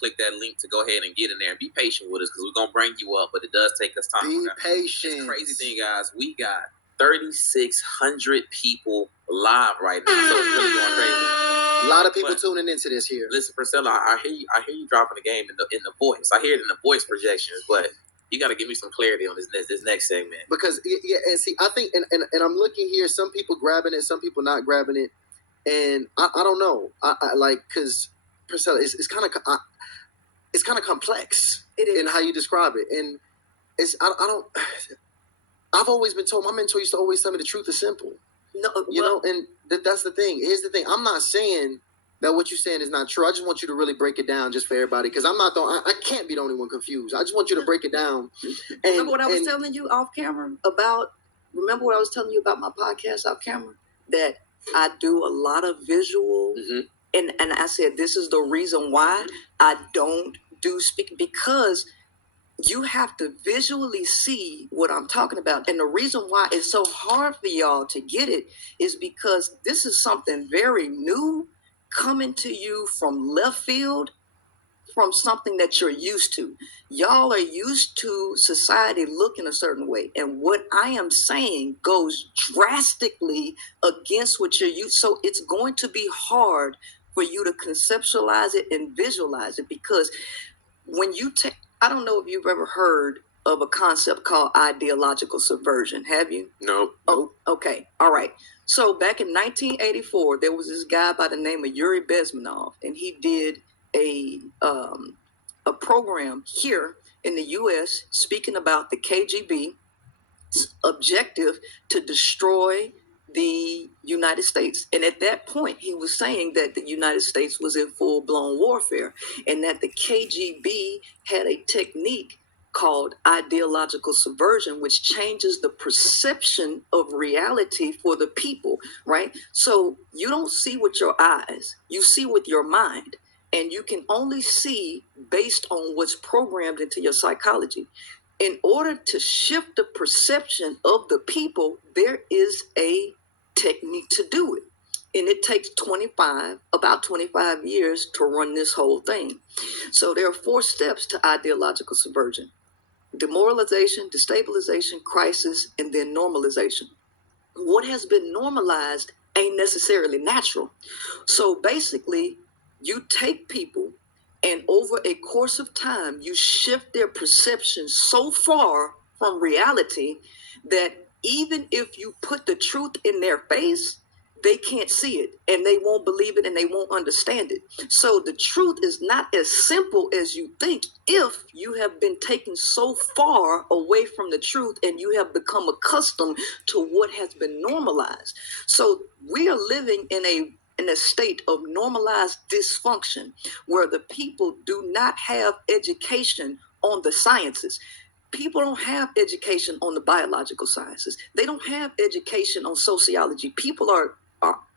click that link to go ahead and get in there and be patient with us because we're going to bring you up, but it does take us time. Be patient. It's crazy thing, guys. We got 3,600 people live right now, so it's really going crazy. A lot of people tuning into this here. Listen, Priscilla, I hear you dropping the game in the voice. I hear it in the voice projections, but you got to give me some clarity on this next segment. Because and see, I think, and I'm looking here. Some people grabbing it, some people not grabbing it, and I don't know. I like because Priscilla, it's kind of complex in how you describe it, and it's I don't. I've always been told, my mentor used to always tell me the truth is simple. No, you know, and that's the thing. Here's the thing. I'm not saying that what you're saying is not true. I just want you to really break it down just for everybody, because I'm not I can't be the only one confused. I just want you to break it down. And, remember what I was telling you off camera about? Remember what I was telling you about my podcast off camera? That I do a lot of visual, and I said this is the reason why I don't do speaking, because you have to visually see what I'm talking about. And the reason why it's so hard for y'all to get it is because this is something very new coming to you from left field, from something that you're used to. Y'all are used to society looking a certain way. And what I am saying goes drastically against what you're used to. So it's going to be hard for you to conceptualize it and visualize it, because when you take, I don't know if you've ever heard of a concept called ideological subversion. Have you? No. Oh, okay. All right. So back in 1984, there was this guy by the name of Yuri Bezmenov, and he did a program here in the U.S. speaking about the KGB's objective to destroy the United States. And at that point, he was saying that the United States was in full-blown warfare, and that the KGB had a technique called ideological subversion, which changes the perception of reality for the people, right? So you don't see with your eyes, you see with your mind, and you can only see based on what's programmed into your psychology. In order to shift the perception of the people, there is a technique to do it. And it takes about 25 years to run this whole thing. So there are 4 steps to ideological subversion: demoralization, destabilization, crisis, and then normalization. What has been normalized ain't necessarily natural. So basically, you take people and over a course of time, you shift their perception so far from reality that even if you put the truth in their face, they can't see it and they won't believe it and they won't understand it. So the truth is not as simple as you think if you have been taken so far away from the truth and you have become accustomed to what has been normalized. So we are living in a state of normalized dysfunction where the people do not have education on the sciences. People don't have education on the biological sciences. They don't have education on sociology. People are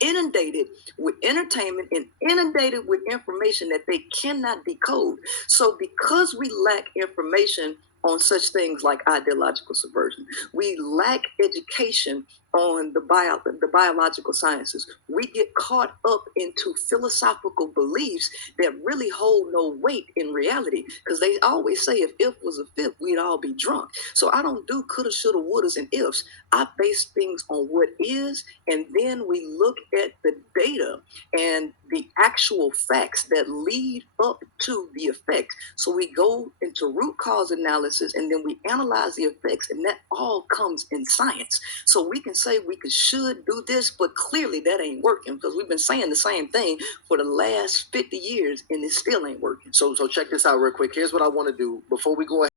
inundated with entertainment and inundated with information that they cannot decode. So because we lack information on such things like ideological subversion, we lack education on the biological sciences, we get caught up into philosophical beliefs that really hold no weight in reality, because they always say if was a fifth, we'd all be drunk. So I don't do coulda, shoulda, wouldas, and ifs. I base things on what is, and then we look at the data and the actual facts that lead up to the effects. So we go into root cause analysis, and then we analyze the effects, and that all comes in science. So we can say we should do this, but clearly that ain't working, because we've been saying the same thing for the last 50 years, and it still ain't working. So check this out real quick. Here's what I want to do before we go ahead.